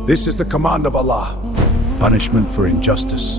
This is the command of Allah. Punishment for injustice.